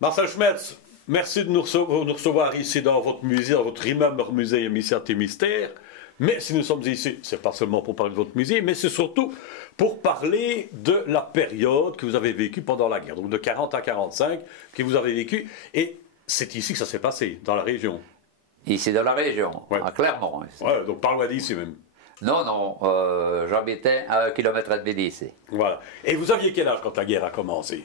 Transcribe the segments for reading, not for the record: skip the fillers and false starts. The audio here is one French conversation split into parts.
Marcel Schmetz, merci de nous recevoir ici dans votre musée, dans votre immeuble musée Émissaire et Mystères. Mais si nous sommes ici, c'est pas seulement pour parler de votre musée, mais c'est surtout pour parler de la période que vous avez vécue pendant la guerre. Donc de 40 à 45, que vous avez vécu. Et c'est ici que ça s'est passé, dans la région. Ici dans la région, ouais. À Clermont. Ici. Ouais, donc pas loin d'ici même. Non, j'habitais à 1 km d'ici. Voilà. Et vous aviez quel âge quand la guerre a commencé?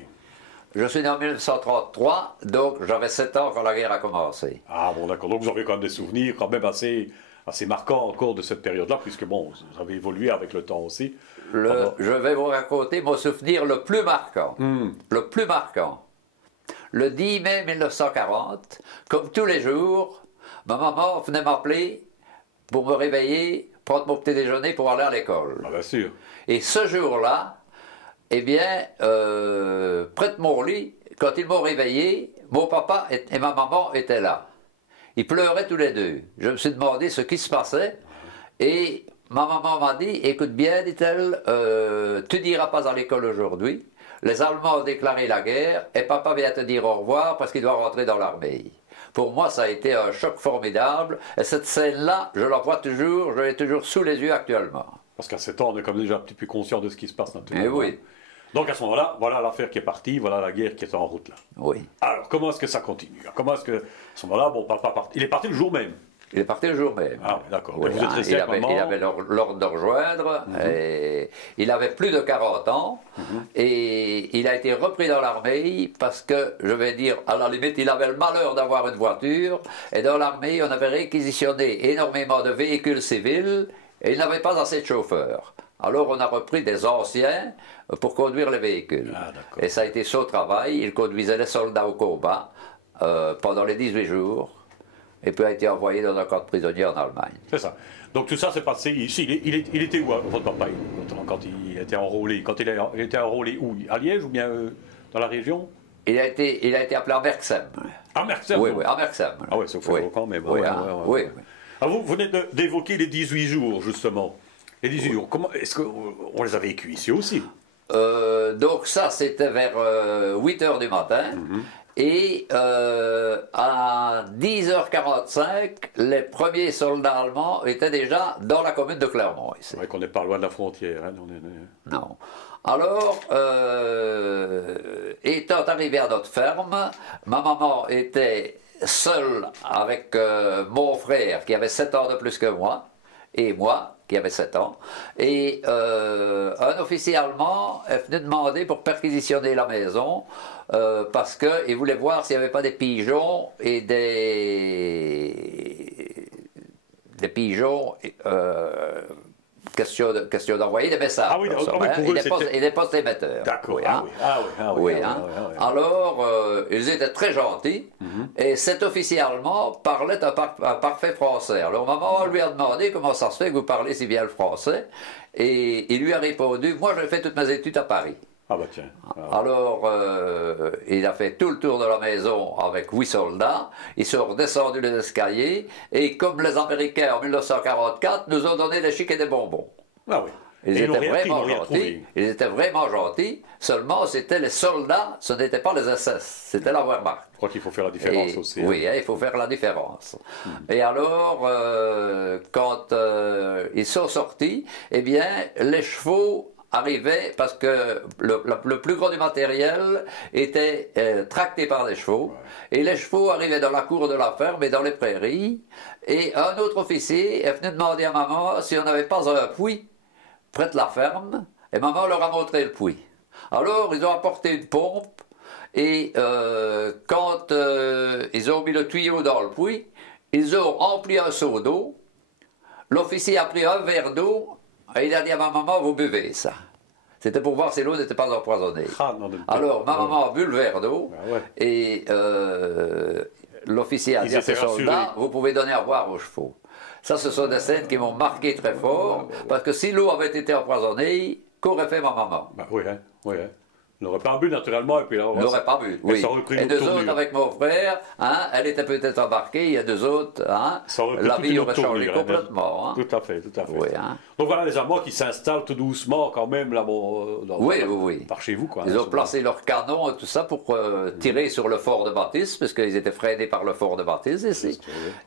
Je suis né en 1933, donc j'avais 7 ans quand la guerre a commencé. Ah bon, d'accord. Donc vous avez quand même des souvenirs quand même assez marquants encore de cette période-là, puisque bon, vous avez évolué avec le temps aussi. Je vais vous raconter mon souvenir le plus marquant. Le plus marquant. Le 10 mai 1940, comme tous les jours, ma maman venait m'appeler pour me réveiller, prendre mon petit déjeuner pour aller à l'école. Ah, bien sûr. Et ce jour-là, eh bien, près de mon lit, quand ils m'ont réveillé, mon papa et ma maman étaient là. Ils pleuraient tous les deux. Je me suis demandé ce qui se passait et ma maman m'a dit, écoute bien, dit-elle, tu n'iras pas à l'école aujourd'hui. Les Allemands ont déclaré la guerre et papa vient te dire au revoir parce qu'il doit rentrer dans l'armée. Pour moi, ça a été un choc formidable. Et cette scène-là, je la vois toujours, je l'ai toujours sous les yeux actuellement. Parce qu'à 7 ans, on est comme déjà un petit peu conscient de ce qui se passe naturellement. Eh oui. Donc à ce moment-là, voilà l'affaire qui est partie, voilà la guerre qui est en route là. Oui. Alors comment est-ce que ça continue? Comment est-ce que, à ce moment-là, bon, papa part... il est parti le jour même? Il est parti le jour même. Ah, d'accord. Oui, vous êtes resté avec maman? Il avait l'ordre de rejoindre. Et il avait plus de 40 ans. Et il a été repris dans l'armée parce que, je vais dire, à la limite, il avait le malheur d'avoir une voiture. Et dans l'armée, on avait réquisitionné énormément de véhicules civils. Et il n'avait pas assez de chauffeurs. Alors on a repris des anciens pour conduire les véhicules. Ah, et ça a été son travail. Il conduisait les soldats au combat pendant les 18 jours. Et puis a été envoyé dans un camp de prisonniers en Allemagne. C'est ça. Donc tout ça s'est passé ici. Il était où, votre papa, quand il était enrôlé? Quand il était enrôlé où? À Liège ou bien dans la région? Il a été appelé à Merksem. À Merksem? Oui, à Merksem. Ah oui, c'est au camp même. Oui, oui. Ah, vous venez d'évoquer les 18 jours, justement. Les 18 jours, comment est-ce qu'on les a vécus ici aussi? Donc ça, c'était vers 8 h du matin. Et à 10h45, les premiers soldats allemands étaient déjà dans la commune de Clermont. C'est vrai qu'on n'est pas loin de la frontière. Hein, Non. Alors, étant arrivé à notre ferme, ma maman était seule avec mon frère qui avait 7 ans de plus que moi, et moi qui avait 7 ans, et un officier allemand est venu demander pour perquisitionner la maison parce qu'il voulait voir s'il n'y avait pas des pigeons et des pigeons question d'envoyer des messages. Ah oui, et des postes émetteurs. D'accord. Oui, alors, ils étaient très gentils, et cet officier allemand parlait un parfait français. Alors, maman lui a demandé comment ça se fait que vous parlez si bien le français, et il lui a répondu, moi j'ai fait toutes mes études à Paris. Ah bah tiens. Alors, il a fait tout le tour de la maison avec 8 soldats, ils sont redescendus les escaliers, et comme les Américains en 1944 nous ont donné des chics et des bonbons. Ah oui. Ils étaient vraiment gentils, seulement c'était les soldats, ce n'était pas les SS, c'était la Wehrmacht. Je crois qu'il faut faire la différence aussi. Oui, il faut faire la différence. Et alors, quand ils sont sortis, eh bien, les chevaux arrivaient, parce que le plus gros du matériel était tracté par des chevaux, et les chevaux arrivaient dans la cour de la ferme et dans les prairies, et un autre officier est venu demander à maman si on n'avait pas un puits près de la ferme, et maman leur a montré le puits. Alors, ils ont apporté une pompe, et quand ils ont mis le tuyau dans le puits, ils ont rempli un seau d'eau, l'officier a pris un verre d'eau, et il a dit à ma maman, vous buvez ça. C'était pour voir si l'eau n'était pas empoisonnée. Alors, ma maman a bu le verre d'eau, et l'officier a dit à ses soldats, vous pouvez donner à boire aux chevaux. Ça, ce sont des scènes qui m'ont marqué très fort, parce que si l'eau avait été empoisonnée, qu'aurait fait ma maman? Oui, hein. Il n'aurait pas bu naturellement, et puis là, Il n'aurait pas bu, oui. Et deux autres avec mon frère, hein, elle était peut-être embarquée, il y a deux autres, hein, la vie aurait changé complètement. Hein. Tout à fait, tout à fait. Oui, hein. Donc voilà les Allemands qui s'installent tout doucement quand même là, par chez vous. Quoi, ils ont placé leurs canons et tout ça pour tirer sur le fort de Baptiste, parce qu'ils étaient freinés par le fort de Baptiste ici.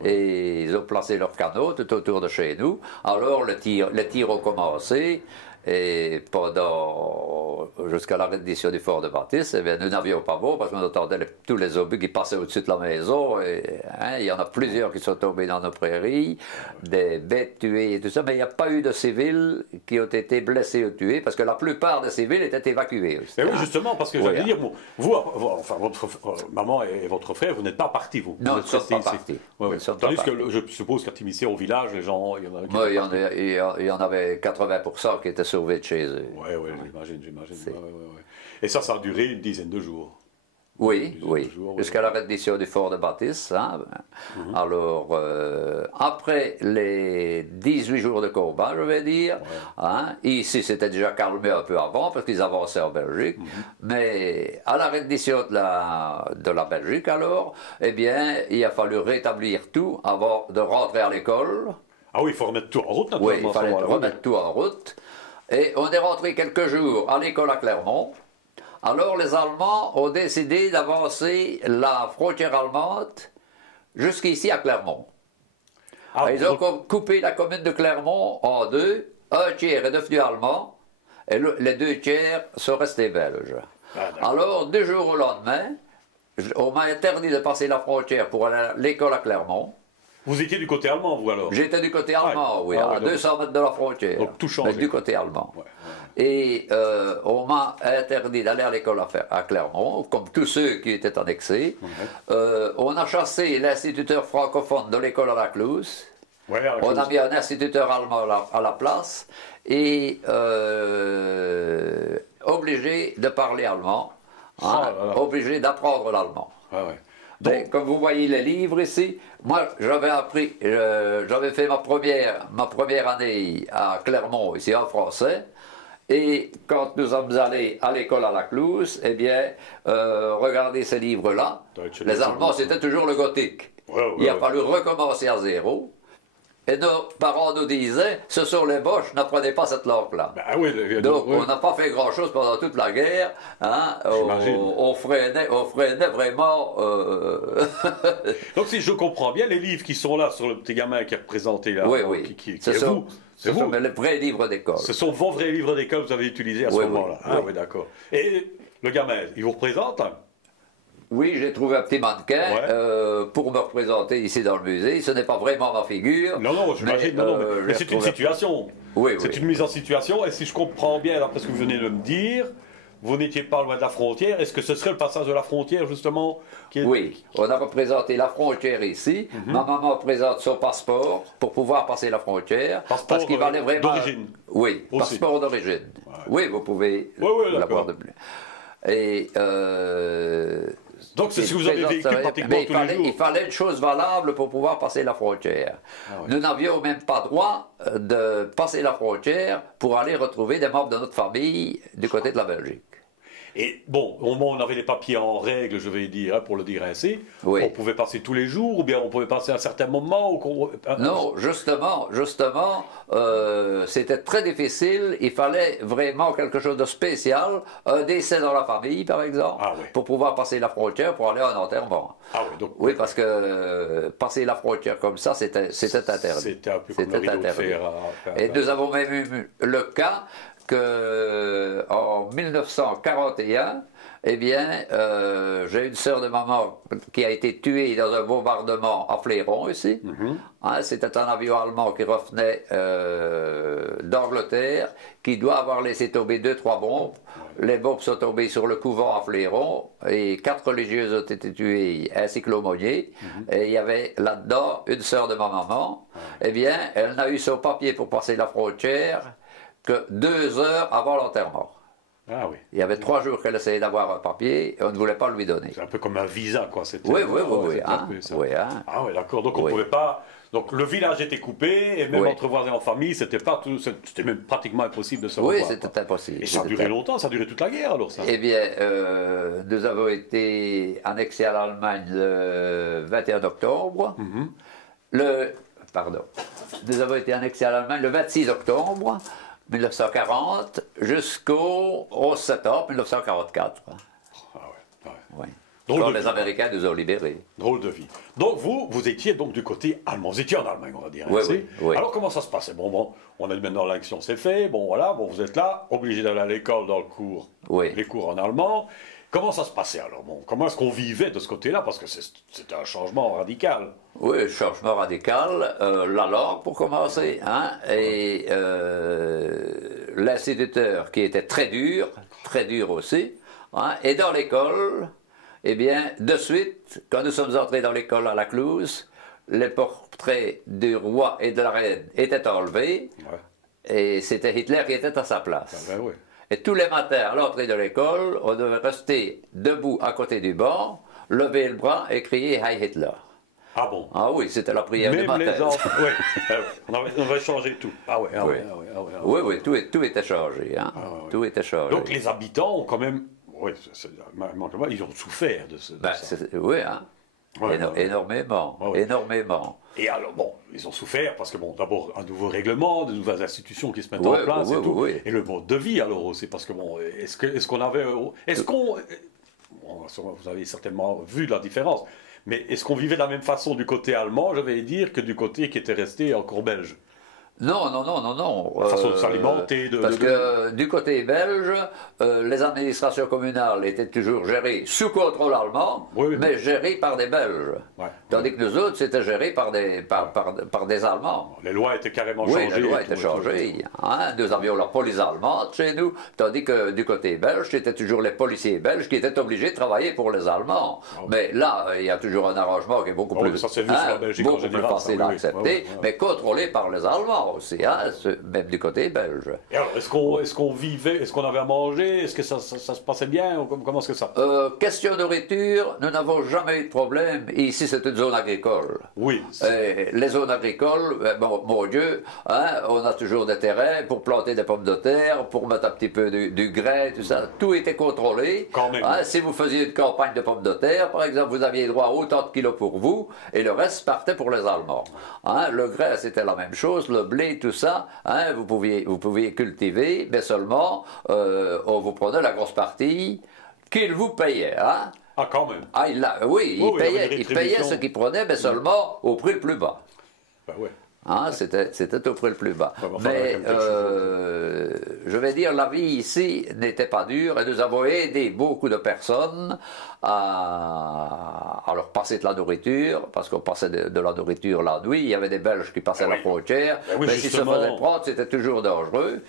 Et ils ont placé leurs canons tout autour de chez nous. Alors les tirs ont commencé. Et jusqu'à la reddition du fort de Baptiste, eh bien, nous n'avions pas beau parce qu'on entendait tous les obus qui passaient au-dessus de la maison. Et, hein, il y en a plusieurs qui sont tombés dans nos prairies, des bêtes tuées et tout ça, mais il n'y a pas eu de civils qui ont été blessés ou tués parce que la plupart des civils étaient évacués. Et oui, justement, parce que j'allais dire, vous, enfin, votre maman et votre frère, vous n'êtes pas partis, vous. Non, ils ne sont pas partis. Tandis que je suppose qu'à Timissé, au village, les gens. Il y en avait 80% qui étaient sauvés de chez eux. Oui, j'imagine. Et ça a duré une dizaine de jours. Oui. Jusqu'à la reddition du fort de Baptiste. Hein. Alors, après les 18 jours de combat, je vais dire, hein, ici c'était déjà calmé un peu avant parce qu'ils avançaient en Belgique, mais à la reddition de la Belgique, alors, eh bien, il a fallu rétablir tout avant de rentrer à l'école. Ah oui, il faut remettre tout en route, naturellement. Oui, il fallait remettre tout en route. Et on est rentré quelques jours à l'école à Clermont. Alors les Allemands ont décidé d'avancer la frontière allemande jusqu'ici à Clermont. Ils ont coupé la commune de Clermont en deux. Un tiers est devenu allemand et les deux tiers sont restés belges. Alors, du jour au lendemain, on m'a interdit de passer la frontière pour aller à l'école à Clermont. Vous étiez du côté allemand, vous alors? J'étais du côté allemand, oui, à 200 mètres de la frontière. Donc tout change. Du côté allemand. Et on m'a interdit d'aller à l'école à Clermont, comme tous ceux qui étaient annexés. On a chassé l'instituteur francophone de l'école à la Clouse. On a mis un instituteur allemand à la place et obligé de parler allemand, obligé d'apprendre l'allemand. Donc, comme vous voyez les livres ici, moi j'avais fait ma première année à Clermont, ici en français, et quand nous sommes allés à l'école à la Clouse, eh bien, regardez ces livres-là, les Allemands c'était toujours le gothique. Il a fallu recommencer à zéro. Et nos parents nous disaient, ce sont les Boches, n'apprenez pas cette langue-là. Donc on n'a pas fait grand-chose pendant toute la guerre. Hein, on freinait vraiment. Donc si je comprends bien, les livres qui sont là sur le petit gamin qui est représenté là, ce sont les vrais livres d'école. Ce sont vos vrais livres d'école que vous avez utilisés à ce moment-là. Oui, d'accord. Et le gamin, il vous représente? Oui, j'ai trouvé un petit mannequin pour me représenter ici dans le musée. Ce n'est pas vraiment ma figure. Non, j'imagine. Mais c'est une situation. C'est une mise en situation. Et si je comprends bien, d'après ce que vous venez de me dire, vous n'étiez pas loin de la frontière. Est-ce que ce serait le passage de la frontière, justement Oui, on a représenté la frontière ici. Ma maman présente son passeport pour pouvoir passer la frontière. Passeport parce qu'il valait vraiment d'origine. Oui, passeport d'origine. Oui, vous pouvez l'avoir de plus. Et donc c'est ce que vous avez vécu pratiquement tous les jours. Il fallait une chose valable pour pouvoir passer la frontière. Nous n'avions même pas droit de passer la frontière pour aller retrouver des membres de notre famille du côté de la Belgique. Et bon, on avait les papiers en règle, je vais dire, pour le dire ainsi. On pouvait passer tous les jours, ou bien on pouvait passer à un certain moment. Non, justement, c'était très difficile. Il fallait vraiment quelque chose de spécial, un décès dans la famille, par exemple, pour pouvoir passer la frontière pour aller à un enterrement. Oui, parce que passer la frontière comme ça, c'était interdit. C'était un peu comme le rideau de fer. Et nous avons même eu le cas qu'en 1941, eh bien, j'ai une sœur de maman qui a été tuée dans un bombardement à Fléron, ici. C'était un avion allemand qui revenait d'Angleterre, qui doit avoir laissé tomber 2-3 bombes. Les bombes sont tombées sur le couvent à Fléron, et 4 religieuses ont été tuées, ainsi que l'aumônier. Et il y avait là-dedans une sœur de ma maman. Eh bien, elle n'a eu son papier pour passer la frontière que 2 heures avant l'enterrement. Il y avait 3 jours qu'elle essayait d'avoir un papier et on ne voulait pas lui donner. C'est un peu comme un visa, quoi. Oui. Ah oui, d'accord. Donc on ne pouvait pas Donc le village était coupé, et même Oui. entre voisins en famille, c'était même pratiquement impossible de se Oui, revoir. c'était impossible. Et ça a duré longtemps, ça a duré toute la guerre alors ça. Eh bien, nous avons été annexés à l'Allemagne le 21 octobre. Pardon. Nous avons été annexés à l'Allemagne le 26 octobre 1940 jusqu'au 11 septembre 1944. Ah ouais. Oui. Drôle Quand de les vie. Américains nous ont libérés. Drôle de vie. Donc vous étiez donc du côté allemand, vous étiez en Allemagne, on va dire. Oui, ainsi. oui, oui. Alors comment ça se passait? Bon, on a maintenant l'action c'est fait, bon voilà, bon vous êtes là, obligé d'aller à l'école dans le cours, Oui. les cours en allemand. Comment ça se passait alors? Bon, comment est-ce qu'on vivait de ce côté-là? Parce que c'était un changement radical. Oui, changement radical, la langue pour commencer, hein, et l'instituteur qui était très dur aussi, hein, et dans l'école, eh bien, de suite, quand nous sommes entrés dans l'école à la Clouse, les portraits du roi et de la reine étaient enlevés, Ouais. et c'était Hitler qui était à sa Ah, place. ben oui. Et tous les matins, à l'entrée de l'école, on devait rester debout à côté du banc, lever le bras et crier Heil Hitler. Ah bon? Ah oui, c'était la prière du Même matin. les enfants. Oui. On avait changé tout. Ah ouais, ah Oui. ouais, ah ouais, ah ouais, ah Oui, ouais. oui, tout était changé. Hein. ouais, ouais. Tout était changé. Donc les habitants ont quand même. Oui, ils ont souffert de Ben, ça. oui, hein. Ouais, ouais, ouais. Énormément. Ouais, ouais. Énormément. Et alors, bon, ils ont souffert parce que, bon, d'abord, un nouveau règlement, de nouvelles institutions qui se mettent Ouais, en place ouais, et tout. ouais. Et le mode de vie, alors aussi, parce que, bon, est-ce qu'on avait. Est-ce qu'on. Bon, vous avez certainement vu la différence, mais est-ce qu'on vivait de la même façon du côté allemand, je vais dire, que du côté qui était resté encore belge? Non, non, non, non, non. La façon de s'alimenter, Parce que du côté belge, les administrations communales étaient toujours gérées sous contrôle allemand, Oui, oui, mais gérées par des Belges. Ouais. Tandis que nous autres, c'était géré par des Allemands. Les lois étaient carrément Oui, changées. la loi et était tout, changée. Hein, nous avions la police allemande chez nous, tandis que du côté belge, c'était toujours les policiers belges qui étaient obligés de travailler pour les Allemands. Mais là, il y a toujours un arrangement qui est beaucoup Ah oui, plus, ça s'est vu sur la Belgique en beaucoup plus général, facile ça, à oui, oui. accepter, Ouais, ouais. mais contrôlé par les Allemands aussi, hein, même du côté belge. Et alors, est-ce qu'on vivait, est-ce qu'on avait à manger, est-ce que ça se passait bien, ou comment est-ce que ça? Question nourriture, nous n'avons jamais eu de problème. Ici, c'est une zone agricole. Oui. Et les zones agricoles, bon, mon Dieu, hein, on a toujours des terrains pour planter des pommes de terre, pour mettre un petit peu du grain, tout ça. Tout était contrôlé. Quand même. Hein, si vous faisiez une campagne de pommes de terre, par exemple, vous aviez droit à autant de kilos pour vous, et le reste partait pour les Allemands. Hein, le grain, c'était la même chose, le blé, tout ça, hein, vous pouviez cultiver, mais seulement, on vous prenait la grosse partie qu'ils vous payaient. Hein. Ah, quand même. Ah, oui, Oh, il il y avait une payait ce rétribution. qu'il prenait, mais seulement au prix le plus bas. Ben ouais. Hein, c'était au prix le plus bas. Ouais, enfin, mais avec quelque je vais dire, la vie ici n'était pas dure et nous avons aidé beaucoup de personnes à leur passer de la nourriture, parce qu'on passait de la nourriture la nuit. Il y avait des Belges qui passaient Ah la oui. frontière, Ah oui, mais s'ils se justement. faisaient prendre, c'était toujours dangereux.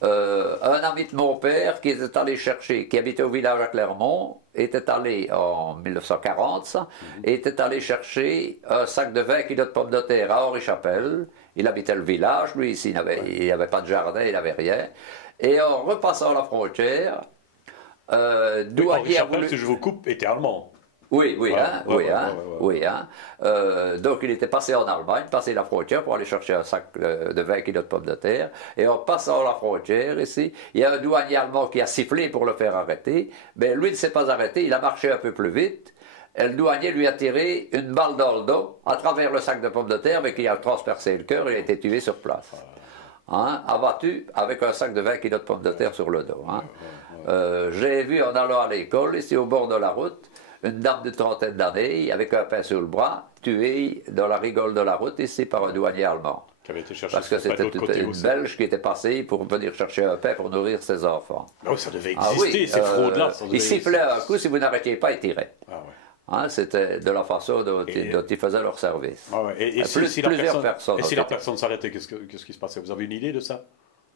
Un ami de mon père qui était allé chercher, qui habitait au village à Clermont, était allé en 1940, ça, était allé chercher un sac de 20 kilos de pommes de terre à Henri-Chapelle. Il habitait le village, lui ici, il n'avait pas de jardin, il n'avait rien. Et en repassant la frontière, Henri douanier a Chapelle, voulu... si je vous coupe, était allemand. Oui, Ouais, hein, ouais, oui, ouais, hein, ouais, oui, hein. Donc il était passé en Allemagne, passé la frontière pour aller chercher un sac de 20 kilos de pommes de terre. Et en passant la frontière ici, il y a un douanier allemand qui a sifflé pour le faire arrêter. Mais lui ne s'est pas arrêté, il a marché un peu plus vite. Et le douanier lui a tiré une balle dans le dos à travers le sac de pommes de terre, mais qui a transpercé le cœur et a été tué sur place. Hein, abattu avec un sac de 20 kilos de pommes de terre sur le dos. Hein. J'ai vu en allant à l'école, ici au bord de la route, une dame de trentaine d'années, avec un pain sur le bras, tuée dans la rigole de la route, ici par un douanier allemand. Qui avait été cherché Parce que c'était une Belge qui était passée pour venir chercher un pain pour nourrir ses enfants. Ah oui, ça devait Ah exister, oui, ces fraudes-là. ça devait il sifflait un coup, si vous n'arrêtiez pas, il tirait. Ah ouais. Hein, c'était de la façon dont ils faisaient leur service. Ah ouais. Et Plusieurs personnes. Et si en la fait. personne s'arrêtait, qu'est-ce qui se passait? Vous avez une idée de ça?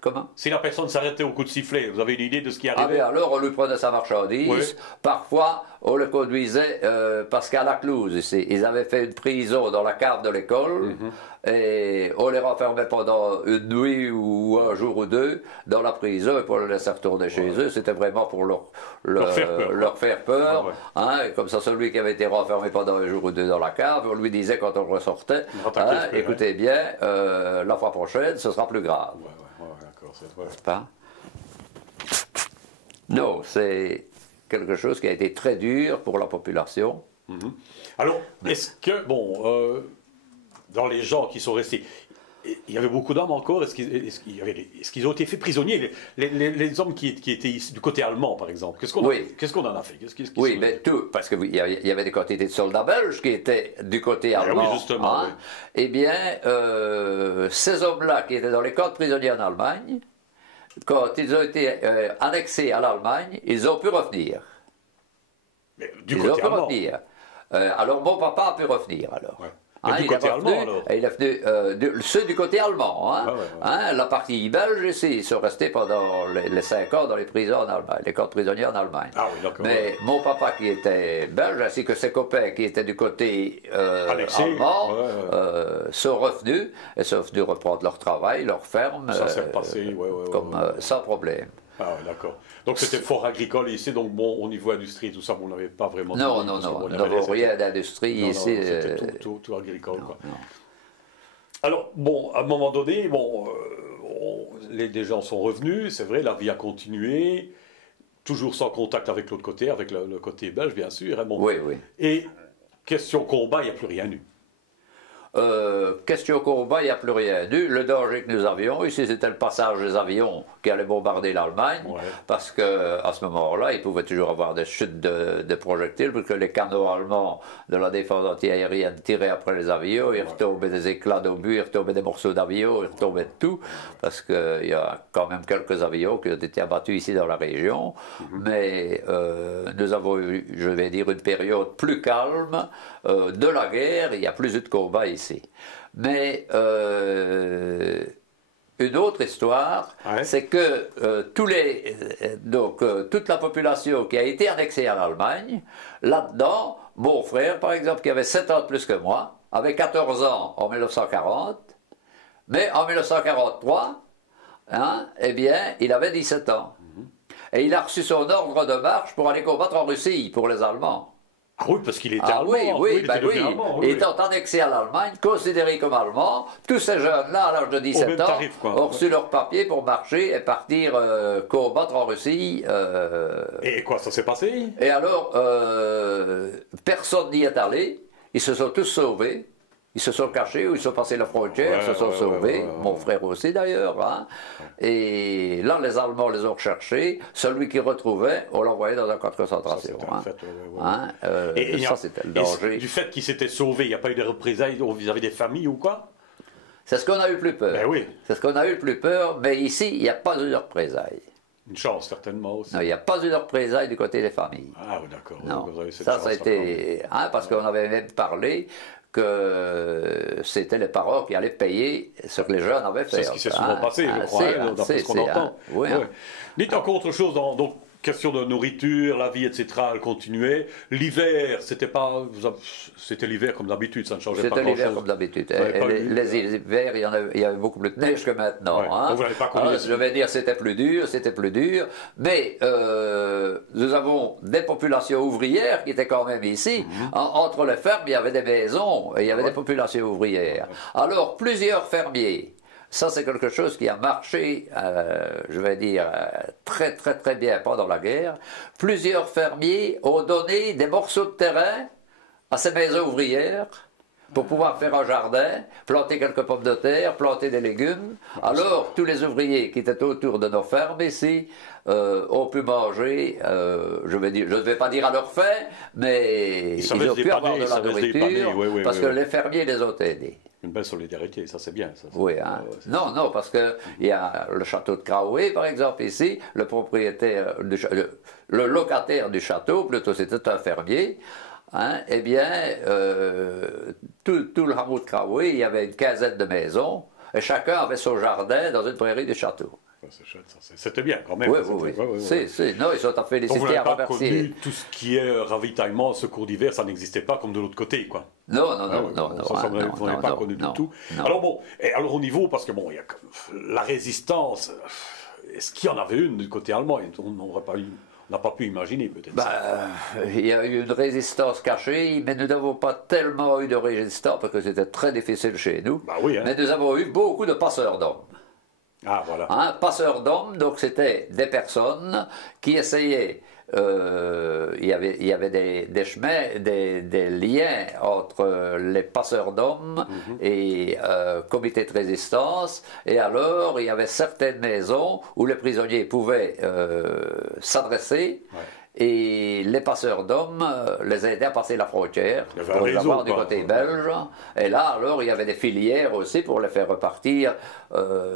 Comment? Si la personne s'arrêtait au coup de sifflet, vous avez une idée de ce qui Ah arrivait? bien alors on lui prenait sa marchandise, Oui. parfois on le conduisait parce qu'à la Clouse ici, ils avaient fait une prison dans la cave de l'école et on les renfermait pendant une nuit ou un jour ou deux dans la prison et pour les laisser retourner chez eux, c'était vraiment pour leur faire peur. Ouais. Hein, et comme ça celui qui avait été renfermé pendant un jour ou deux dans la cave, on lui disait quand on le ressortait, hein, écoutez bien, la fois prochaine ce sera plus grave. D'accord, c'est vrai. Pas. Non, c'est quelque chose qui a été très dur pour la population. Alors, est-ce que, bon, dans les gens qui sont restés, il y avait beaucoup d'hommes encore? Est-ce qu'ils ont été faits prisonniers, les hommes qui étaient ici, du côté allemand, par exemple? Qu'est-ce qu'on en a fait? Oui, mais tout, parce qu'il y avait des quantités de soldats belges qui étaient du côté allemand. Oui, justement. Hein. Eh bien, ces hommes-là qui étaient dans les camps de prisonniers en Allemagne, quand ils ont été annexés à l'Allemagne, ils ont pu revenir. Mais du côté allemand. Alors mon papa a pu revenir alors. Ouais. Hein, du côté allemand, alors. il est venu, ceux du côté allemand. Hein. Hein, la partie belge ici, ils sont restés pendant les 5 ans dans les prisons en Allemagne, les camps de prisonniers en Allemagne. Ah oui, d'accord. Mais mon papa qui était belge, ainsi que ses copains qui étaient du côté allemand, sont revenus et sont venus reprendre leur travail, leur ferme, ça s'est passé, sans problème. Ah oui, d'accord. Donc c'était fort agricole ici, donc bon, au niveau industrie, tout ça, on n'avait pas vraiment... Non, nous n'avons rien d'industrie ici. C'était tout agricole, quoi. Alors, bon, à un moment donné, bon, les gens sont revenus, c'est vrai, la vie a continué, toujours sans contact avec l'autre côté, avec le côté belge, bien sûr. Et bon. Oui. Et question combat, il n'y a plus rien eu. Question combat, il n'y a plus rien eu. Le danger que nous avions, ici c'était le passage des avions qui allaient bombarder l'Allemagne, parce qu'à ce moment-là, il pouvait toujours avoir des chutes de projectiles, parce que les canons allemands de la défense antiaérienne tiraient après les avions, il retombait des éclats d'obus, il retombait des morceaux d'avions, il retombait de tout, parce qu'il y a quand même quelques avions qui ont été abattus ici dans la région, mais nous avons eu, je vais dire, une période plus calme de la guerre, il n'y a plus eu de combat ici. Mais une autre histoire, c'est que toute la population qui a été annexée à l'Allemagne, là-dedans, mon frère, par exemple, qui avait 7 ans de plus que moi, avait 14 ans en 1940, mais en 1943, eh bien, il avait 17 ans. Et il a reçu son ordre de marche pour aller combattre en Russie, pour les Allemands. Ah oui, parce qu'il était allemand. Oui. Il était annexé à l'Allemagne, considéré comme allemand. Tous ces jeunes-là, à l'âge de 17 ans, ont reçu leur papier pour marcher et partir combattre en Russie. Et quoi, ça s'est passé? Et alors, personne n'y est allé. Ils se sont tous sauvés. Ils se sont cachés ou ils sont passés la frontière, se sont sauvés, mon frère aussi d'ailleurs. Hein. Et là, les Allemands les ont recherchés. Celui qu'ils retrouvaient, on l'envoyait dans un camp de concentration. Et ça, c'était le danger. Du fait qu'ils s'étaient sauvés, il n'y a pas eu de représailles vis-à-vis des familles ou quoi? C'est ce qu'on a eu le plus peur. Ben oui. C'est ce qu'on a eu le plus peur, mais ici, il n'y a pas eu de représailles. Une chance, certainement aussi. Non, il n'y a pas eu de représailles du côté des familles. Ah oui, d'accord. Non, ça a été... parce qu'on avait même parlé que c'était les parents qui allaient payer ce que les jeunes avaient fait. C'est ce qui s'est souvent passé, je crois, d'après ce qu'on entend. Dites encore autre chose, donc, question de nourriture, la vie, etc., elle continuait. L'hiver, c'était l'hiver comme d'habitude, ça ne changeait pas grand-chose. C'était l'hiver comme d'habitude. Les hivers, il y avait beaucoup plus de neige que maintenant. Donc vous n'avez pas connu. Je vais dire, c'était plus dur. Mais nous avons des populations ouvrières qui étaient quand même ici. Entre les fermes, il y avait des maisons et il y avait des populations ouvrières. Alors, plusieurs fermiers. Ça, c'est quelque chose qui a marché, je vais dire, très très très bien pendant la guerre. Plusieurs fermiers ont donné des morceaux de terrain à ces maisons ouvrières pour pouvoir faire un jardin, planter quelques pommes de terre, planter des légumes. Alors, tous les ouvriers qui étaient autour de nos fermes ici ont pu manger, je ne vais pas dire à leur faim, mais ils ont pu avoir de la nourriture parce que les fermiers les ont aidés. Une belle solidarité, ça c'est bien. Ça, oui, non, parce qu'il y a le château de Craoué, par exemple, ici, le propriétaire, le locataire du château, plutôt c'était un fermier, eh bien, tout le hameau de Craoué, il y avait une quinzaine de maisons, et chacun avait son jardin dans une prairie du château. C'est chouette, ça. C'était bien quand même. Oui, oui, oui. Non, ils sont à féliciter. Donc vous n'avez à pas remercier. connu tout ce qui est ravitaillement, secours d'hiver, ça n'existait pas comme de l'autre côté, quoi. Non. Ça, vous n'avez pas connu du tout. Alors bon, et alors au niveau, parce que bon, il y a la résistance, est-ce qu'il y en avait une du côté allemand? On n'a pas pu imaginer peut-être. Il y a eu une résistance cachée, mais nous n'avons pas tellement eu de résistance parce que c'était très difficile chez nous. Oui, hein. Mais nous avons eu beaucoup de passeurs d'hommes. Ah, voilà. Passeurs d'hommes, donc c'était des personnes qui essayaient. Il y avait des chemins, des liens entre les passeurs d'hommes et comité de résistance. Et alors, il y avait certaines maisons où les prisonniers pouvaient s'adresser. Ouais. Et les passeurs d'hommes les aidaient à passer la frontière pour les avoir du côté belge. Et là, alors, il y avait des filières aussi pour les faire repartir,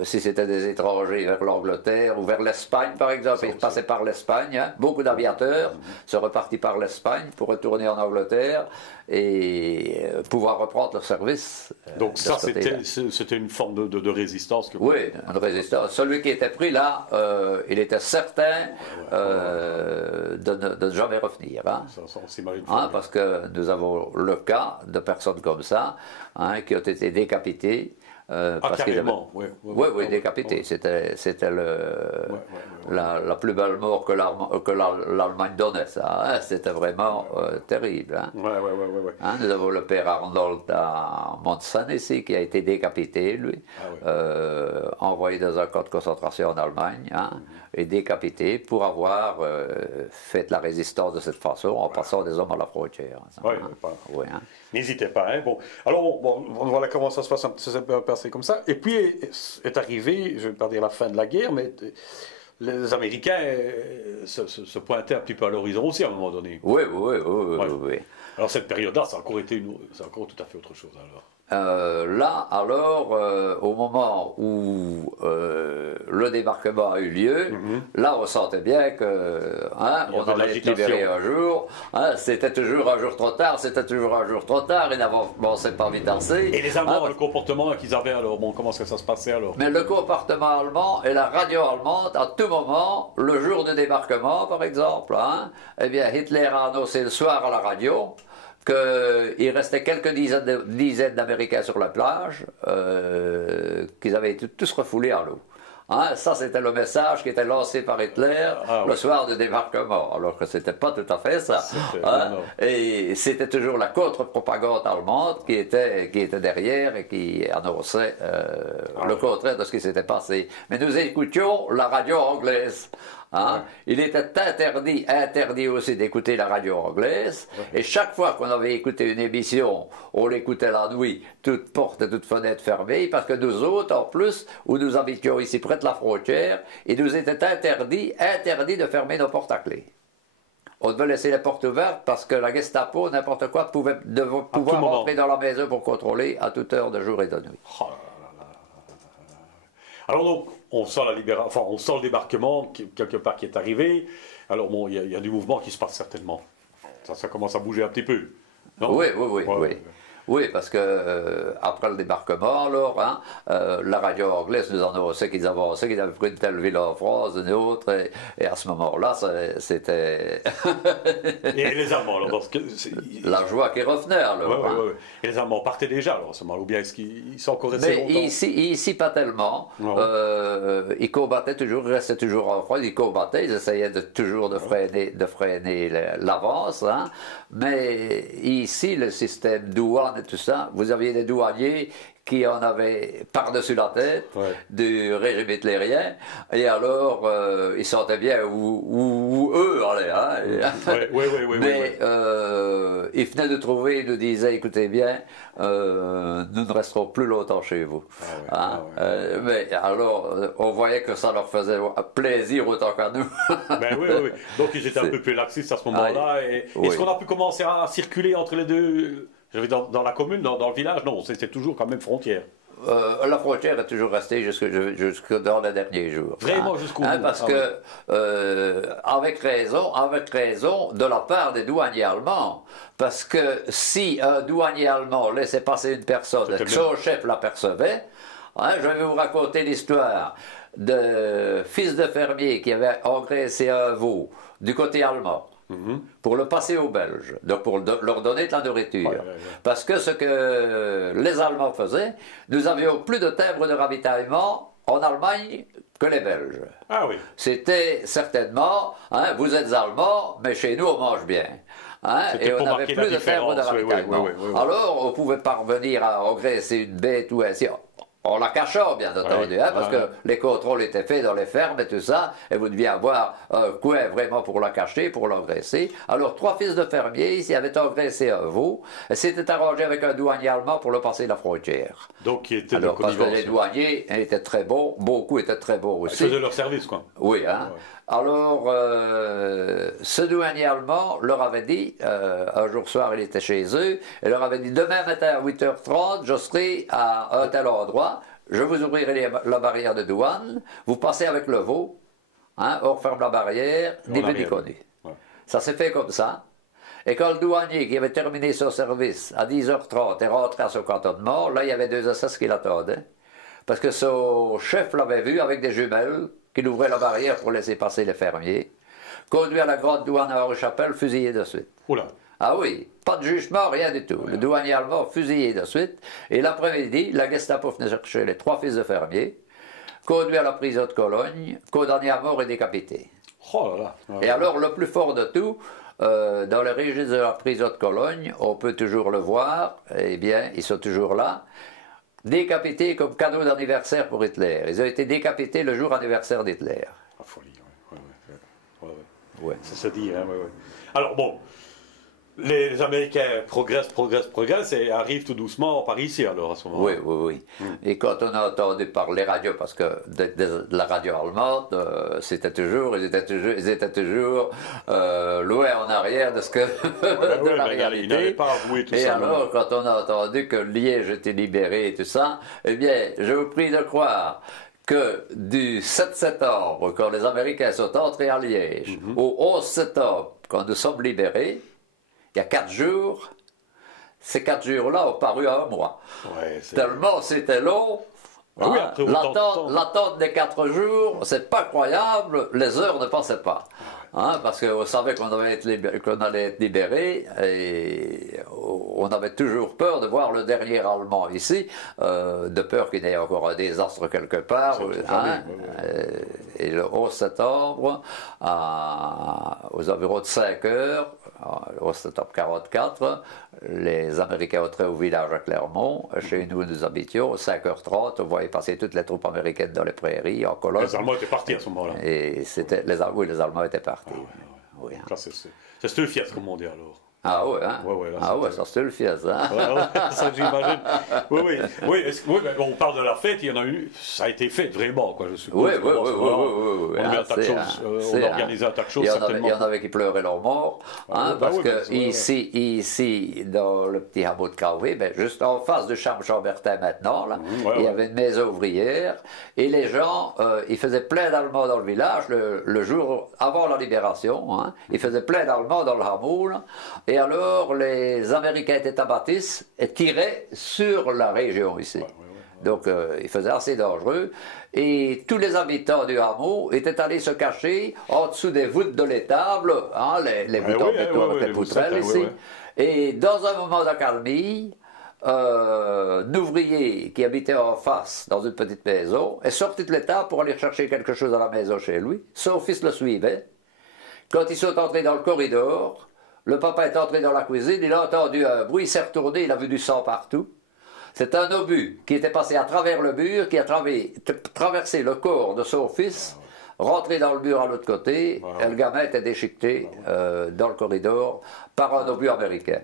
si c'était des étrangers vers l'Angleterre ou vers l'Espagne, par exemple. Ils passaient par l'Espagne. Hein. Beaucoup d'aviateurs se repartis par l'Espagne pour retourner en Angleterre et pouvoir reprendre leur service. Donc ça, c'était une forme de résistance que vous... Oui, une résistance. Celui qui était pris là, il était certain de ne jamais revenir. Hein. On s'imagine. Parce que nous avons le cas de personnes comme ça qui ont été décapitées. Parce carrément, oui, décapité. C'était la plus belle mort que l'Allemagne donnait, ça. Hein. C'était vraiment terrible. Hein. Nous avons le père Arnold à Montsant ici, qui a été décapité, lui, envoyé dans un camp de concentration en Allemagne, et décapité pour avoir fait la résistance de cette façon, en passant des hommes à la frontière. N'hésitez pas. Hein. Bon. Alors, voilà comment ça se passe, ça peut passer comme ça. Et puis est arrivé, je ne vais pas dire la fin de la guerre, mais les Américains se pointaient un petit peu à l'horizon aussi à un moment donné. Oui. Alors cette période-là, ça a encore tout à fait autre chose alors. Là, alors, au moment où le débarquement a eu lieu, là, on sentait bien que on allait être libéré un jour. C'était toujours un jour trop tard, et n'avançait pas vite assez. Et les Allemands, le comportement qu'ils avaient alors, comment est-ce que ça se passait alors? Mais le comportement allemand et la radio allemande, à tout moment, le jour du débarquement, par exemple, eh bien, Hitler a annoncé le soir à la radio qu'il restait quelques dizaines d'Américains sur la plage, qu'ils avaient été tous refoulés à l'eau. Ça, c'était le message qui était lancé par Hitler le soir du débarquement, alors que c'était pas tout à fait ça. Et c'était toujours la contre-propagande allemande qui était derrière et qui annonçait le contraire de ce qui s'était passé. Mais nous écoutions la radio anglaise. Il était interdit aussi d'écouter la radio anglaise, et chaque fois qu'on avait écouté une émission, on l'écoutait la nuit, toute porte et toute fenêtre fermée, parce que nous autres, en plus, où nous habitions ici près de la frontière, il nous était interdit de fermer nos portes à clé. On devait laisser les portes ouvertes parce que la Gestapo, n'importe quoi, pouvait pouvoir rentrer dans la maison pour contrôler à toute heure de jour et de nuit. Alors donc, on sent le débarquement quelque part qui est arrivé. Alors bon, il y a du mouvement qui se passe certainement. Ça commence à bouger un petit peu. Non? Oui. Oui, parce que après le débarquement, alors, la radio anglaise nous annonçait qu'ils avaient pris une telle ville en France, une autre, et à ce moment-là, c'était... Et les Allemands, alors, parce que... La joie qui revenait, alors. Oui. Et les Allemands partaient déjà, alors, à ce moment-là, ou bien est-ce qu'ils sont encore restés longtemps? Ici, pas tellement. Ils combattaient toujours, ils restaient toujours en France, ils combattaient, ils essayaient toujours de freiner l'avance, mais ici, le système douane et tout ça, vous aviez des douaniers qui en avaient par-dessus la tête du régime hitlérien, et alors ils sentaient bien où eux allaient. Mais ils venaient de trouver, ils nous disaient, écoutez bien, nous ne resterons plus longtemps chez vous. Mais alors, on voyait que ça leur faisait plaisir autant qu'à nous. Oui. Donc ils étaient un peu plus laxistes à ce moment-là. Est-ce qu'on a pu commencer à circuler entre les deux? Dans la commune, dans le village, non, c'était toujours quand même frontière. La frontière est toujours restée jusque dans les derniers jours. Vraiment jusqu'au bout. Parce que, avec raison de la part des douaniers allemands, parce que si un douanier allemand laissait passer une personne et que son chef l'apercevait, Hein, je vais vous raconter l'histoire de fils de fermier qui avait engraissé un veau du côté allemand. Pour le passer aux Belges, donc pour leur donner de la nourriture. Parce que ce que les Allemands faisaient, nous avions plus de timbres de ravitaillement en Allemagne que les Belges. Ah oui. C'était certainement, hein, vous êtes Allemands, mais chez nous on mange bien. Hein, et on n'avait plus de timbres de ravitaillement. Oui. Alors on pouvait parvenir à engraisser une bête ou ainsi. En la cachant, bien entendu, hein, parce que les contrôles étaient faits dans les fermes et tout ça, et vous deviez avoir un coin vraiment pour la cacher, pour l'engraisser. Alors, 3 fils de fermiers, ici, avaient engraissé un veau, et s'étaient arrangés avec un douanier allemand pour le passer la frontière. Donc, il était alors, parce que les douaniers étaient très bons, beaucoup étaient très bons aussi. Ils faisaient leur service, quoi. Oui, hein. Alors, ce douanier allemand leur avait dit, un jour soir, il était chez eux, et leur avait dit, demain matin à 8h30, je serai à un tel endroit, je vous ouvrirai la barrière de douane, vous passez avec le veau, hein, on referme la barrière, ni vu ni connu. Ça s'est fait comme ça. Et quand le douanier qui avait terminé son service à 10h30 est rentré à son cantonnement, là, il y avait 2 SS qui l'attendaient, parce que son chef l'avait vu avec des jumelles, qu'il ouvrait la barrière pour laisser passer les fermiers, conduit à la grande douane à Henri-Chapelle, fusillé de suite. Oula. Ah oui, pas de jugement, rien du tout. Le douanier allemand fusillé de suite, et l'après-midi, la Gestapo venait chercher les 3 fils de fermiers, conduit à la prison de Cologne, condamné à mort et décapité. Oh là là. Et alors, le plus fort de tout, dans les registres de la prison de Cologne, on peut toujours le voir, eh bien, ils sont toujours là, décapités comme cadeau d'anniversaire pour Hitler. Ils ont été décapités le jour anniversaire d'Hitler. La folie, oui. Ça se dit, hein, Alors bon, les Américains progressent et arrivent tout doucement par ici, alors, à ce moment-là. Oui. Et quand on a entendu parler radio, parce que de la radio allemande, ils étaient toujours loin en arrière de ce que de la réalité. Ils n'avaient pas avoué tout ça. Et alors, quand on a entendu que Liège était libéré et tout ça, eh bien, je vous prie de croire que du 7 septembre, quand les Américains sont entrés à Liège, au 11 septembre, quand nous sommes libérés, il y a 4 jours, ces 4 jours-là ont paru à un mois. Tellement c'était long. Hein, l'attente des 4 jours, c'est pas croyable, les heures ne passaient pas. Hein, parce qu'on savait qu'on allait être libéré et on avait toujours peur de voir le dernier Allemand ici, de peur qu'il y ait encore un désastre quelque part. Hein, et le 11 septembre, aux environs de 5 heures, le 11 septembre 1944, les Américains entraient au village à Clermont. Chez nous, nous habitions, 5h30, on voyait passer toutes les troupes américaines dans les prairies, en colonne. Les Allemands étaient partis à ce moment-là. Et les Allemands étaient partis. Oui. C'est Stulfies, comme on dit alors. Ah ouais, hein? Ça c'est le fies, hein? Ça j'imagine. Oui, mais on parle de la fête, il y en a eu, ça a été fait vraiment, quoi, je suppose. Oui. On a un tas de choses, on organisait un tas de choses, certainement. Il y en avait qui pleuraient leur mort, parce que ici, dans le petit hameau de Calvé, juste en face de Chambertin maintenant, là, il y avait une maison ouvrière, et les gens, ils faisaient plein d'Allemands dans le village, le jour avant la libération, hein, ils faisaient plein d'Allemands dans le hameau, là, et alors, les Américains étaient à Baptiste et tiraient sur la région ici. Donc, il faisait assez dangereux. Et tous les habitants du hameau étaient allés se cacher en dessous des voûtes de l'étable, hein, les voûtes en béton avec les poutrelles ici. Et dans un moment d'accalmie, un ouvrier qui habitait en face, dans une petite maison, est sorti de l'étable pour aller chercher quelque chose à la maison chez lui. Son fils le suivait. Quand ils sont entrés dans le corridor, le papa est entré dans la cuisine, il a entendu un bruit, il s'est retourné, il a vu du sang partout. C'est un obus qui était passé à travers le mur, qui a traversé le corps de son fils, rentré dans le mur à l'autre côté, et le gamin était déchiqueté dans le corridor par un obus américain.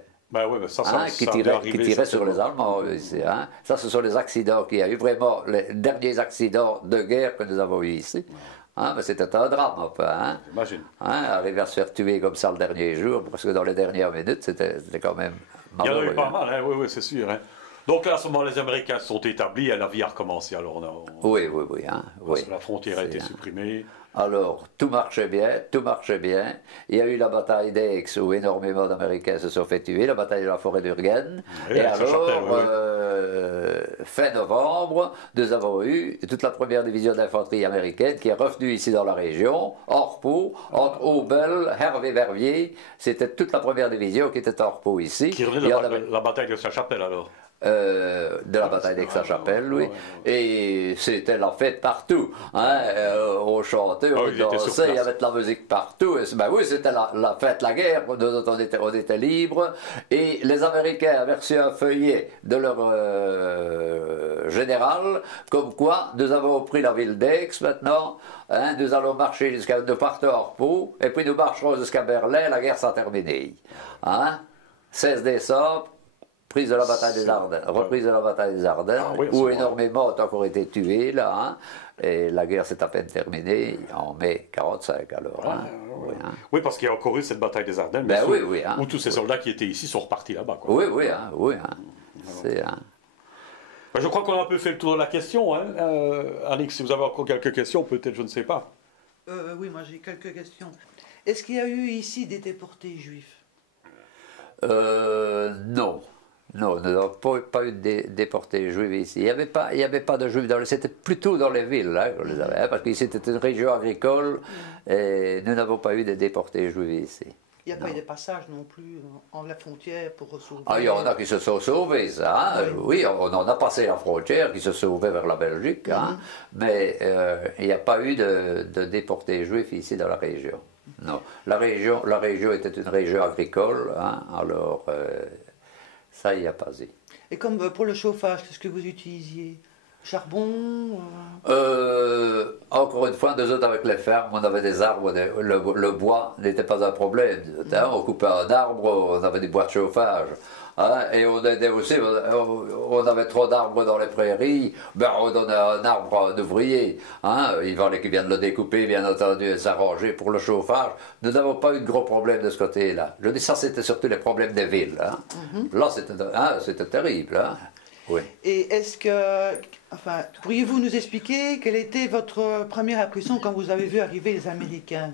Qui tirait sur les Allemands. Hein. Ça, ce sont les accidents qu'il y a eu, vraiment les derniers accidents de guerre que nous avons eus ici. Hein, mais c'était un drame un peu. Hein. J'imagine. Hein, arriver à se faire tuer comme ça le dernier jour, parce que dans les dernières minutes, c'était quand même malheureux. Il y en a eu pas mal, hein. Oui, c'est sûr. Hein. Donc là, à ce moment, les Américains sont établis et la vie a recommencé. Alors oui. Hein, la frontière a été supprimée. Alors, tout marchait bien. Il y a eu la bataille d'Aix où énormément d'Américains se sont fait tuer, la bataille de la forêt d'Urgen. Et alors, fin novembre, nous avons eu toute la première division d'infanterie américaine qui est revenue ici dans la région, hors Pau, entre Aubel, Hervé-Verviers. C'était toute la première division qui était hors Pau ici. Qui revenait de la bataille de Saint-Chapelle alors. De la bataille d'Aix-la-Chapelle, oui. Et c'était la fête partout. Hein? On chantait, on dansait, il y avait de la musique partout. Ben oui, c'était la fête, la guerre. On était libres. Et les Américains avaient reçu un feuillet de leur général, comme quoi nous avons pris la ville d'Aix maintenant. Hein? Nous allons marcher nous partons hors Pau, et puis nous marcherons jusqu'à Berlin, la guerre sera terminée. Hein? 16 décembre. Reprise de la bataille des Ardennes, où énormément ont encore été tués, là, hein, et la guerre s'est à peine terminée en mai 1945, alors. Hein, oui, parce qu'il y a encore eu cette bataille des Ardennes, ben où tous ces soldats qui étaient ici sont repartis là-bas. Oui. Je crois qu'on a un peu fait le tour de la question, hein. Alix, si vous avez encore quelques questions, peut-être, je ne sais pas. Oui, moi j'ai quelques questions. Est-ce qu'il y a eu ici des déportés juifs? Non. Non, nous n'avons pas eu de déportés juifs ici. Il n'y avait pas de juifs c'était plutôt dans les villes hein, qu'on les avait, hein, parce qu'ici c'était une région agricole et nous n'avons pas eu de déportés juifs ici. Il n'y a pas eu de passage non plus en la frontière pour sauver. Ah, il y en a qui se sont sauvés, ça. Hein? Oui, on en a passé la frontière, qui se sauvaient vers la Belgique, hein? Mais il n'y a pas eu de déportés juifs ici dans la région. Non, la région était une région agricole, hein? Alors. Ça, il n'y a pas eu. Et comme pour le chauffage, qu'est-ce que vous utilisiez? Charbon Encore une fois, nous autres avec les fermes, on avait des arbres, le bois n'était pas un problème. On coupait un arbre, on avait des bois de chauffage. Hein, et on aidait aussi, on avait trop d'arbres dans les prairies, ben on donnait un arbre à un ouvrier. Hein, il fallait qu'il vienne le découper, bien entendu, et s'arranger pour le chauffage. Nous n'avons pas eu de gros problèmes de ce côté-là. Je dis ça, c'était surtout les problèmes des villes. Hein. Là, c'était terrible. Hein. Oui. Et est-ce que, enfin, pourriez-vous nous expliquer quelle était votre première impression quand vous avez vu arriver les Américains?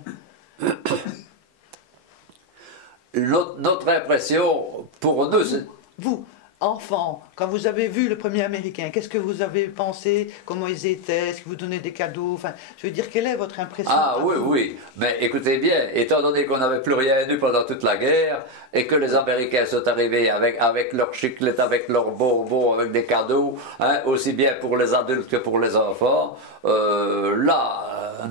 Notre impression, pour nous, c'est... Vous, enfant, quand vous avez vu le premier Américain, qu'est-ce que vous avez pensé? Comment ils étaient? Est-ce que vous donnez des cadeaux? Enfin, je veux dire, quelle est votre impression? Ah oui. Mais écoutez bien, étant donné qu'on n'avait plus rien eu pendant toute la guerre, et que les Américains sont arrivés avec leurs chiclettes, avec leurs bonbons, avec des cadeaux, hein, aussi bien pour les adultes que pour les enfants,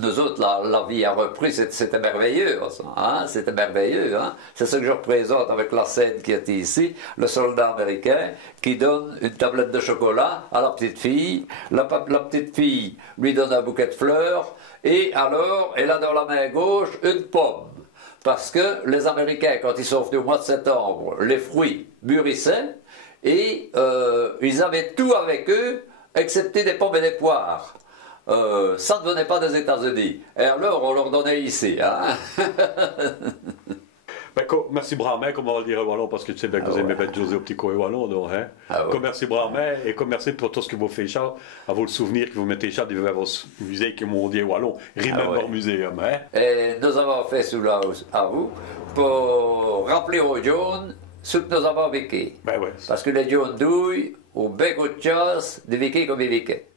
nous autres, la vie a repris, c'était merveilleux. Hein, c'était merveilleux. Hein. C'est ce que je représente avec la scène qui est ici, le soldat américain qui donne une tablette de chocolat à la petite fille. La petite fille lui donne un bouquet de fleurs, et alors, elle a dans la main gauche une pomme. Parce que les Américains, quand ils sont venus au mois de septembre, les fruits mûrissaient, et ils avaient tout avec eux, excepté des pommes et des poires. Ça ne venait pas des États-Unis. Et alors, on leur donnait ici. Hein. Merci Bramin, comme on va le dire en wallon, parce que tu sais bien que vous aimez mettre José au petit coin wallon. Donc, hein. Merci Bramin, et merci pour tout ce que vous faites, à vos souvenirs que vous mettez de votre musée qui est mondial wallon, Remember Museum. Hein. Et nous avons fait cela à vous pour rappeler aux jeunes ce que nous avons vécu. Ben ouais. Parce que les jeunes douillent, au bec de chasse, de vécu comme ils vécaient.